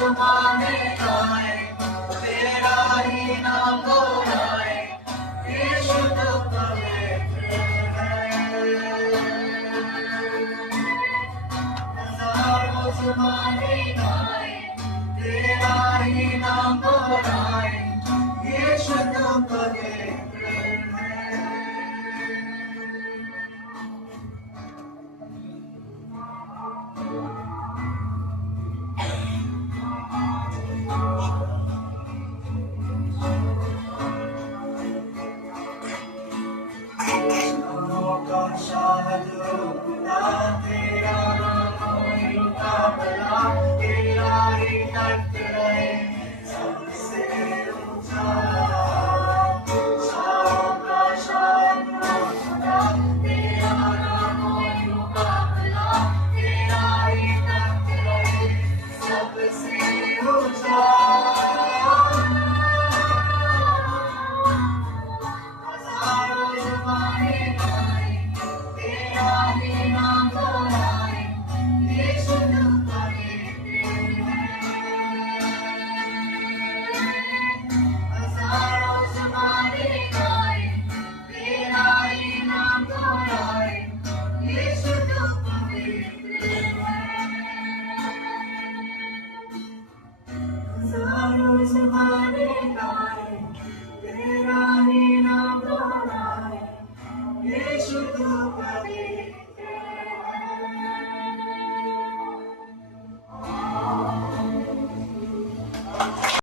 ज़माने आए, तेरा ही नाम दोहराए, यीशु तो पवित्र है। हज़ारों ज़माने आए, तेरा ही नाम दोहराए, यीशु तो पवित्र है। तेरा मुकाबला तेरा ही तख्त है सबसे ऊंचा। शाहों का शाह तेरा कोई मुकाबला तेरा ही तख्त है सबसे ऊंचा। हज़ारों ज़माने आए, तेरा ही नाम दोहराए, यीशु तो पवित्र है। हज़ारों ज़माने आए, तेरा ही नाम दोहराए, यीशु तो पवित्र है। हज़ारों ज़माने आए, तेरा ही नाम दोहराए, यीशु तो पवित्र